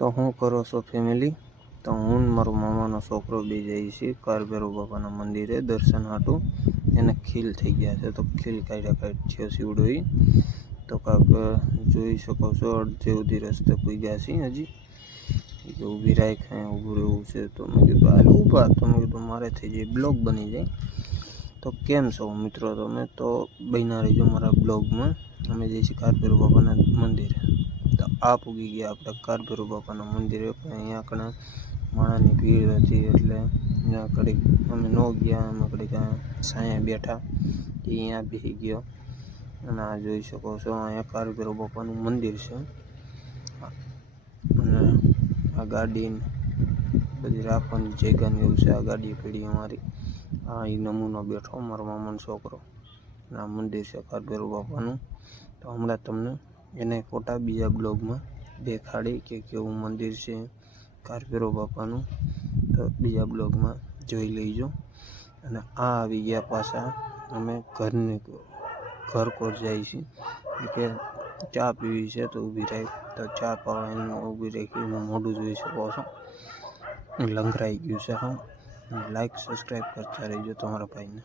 તો હું કરો છો ફેમિલી? તો હું મારો મામાનો છોકરો બે જઈએ છીએ કાળભૈરવ બાપાના મંદિરે દર્શન હાટું. એને ખીલ થઈ ગયા છે તો ખીલ કાઢ્યા છે સીવડો. તો કાંક જોઈ શકો છો અડધે સુધી રસ્તે પૂગ્યા છીએ. હજી કે ઊભી રાખ, અહીંયા ઊભું રહેવું છે. તો મેં કીધું હાલ ઊભા. તો મેં કીધું મારે થઈ જાય બ્લોગ બની જાય. તો કેમ છો મિત્રો તમે? તો બન્યા રહીજો મારા બ્લોગમાં. અમે જઈએ છીએ કાળભૈરવ બાપાના મંદિરે. તો આ પૂગી ગયા આપણે કાળભૈરવ બાપાના મંદિરે. પણ અહીંયા કણે માણસની ભીડ હતી એટલે અહીંયા ઘડીક અમે ન ગયા. અમે ઘડીક સાયા બેઠા. અહીંયા બેસી ગયો. અને આ જોઈ શકો છો અહીંયા કાળભૈરવ બાપાનું મંદિર છે. અને આ ગાડી બધી રાખવાની જગ્યાની એવું છે. આ ગાડી પડી અમારી. આ એ નમૂનો બેઠો મારો મામાનો છોકરો. આ મંદિર છે કાળભૈરવ બાપાનું. તો હમણાં તમને એને ફોટા બીજા બ્લોગમાં દેખાડી કે કેવું મંદિર છે કાળભૈરવ બાપાનું. તો બીજા બ્લોગમાં જોઈ લેજો. અને આ આવી ગયા પાછા અમે ઘર કોર જાય છીએ કે ચા પીવી છે તો ઊભી રહી. તો ચા પાવાની ઊભી રાખી મોઢું જોઈ શકો છો લંઘરાઈ ગયું છે. હા, લાઈક સબસ્ક્રાઈબ કરતા રહેજો તમારા ભાઈને.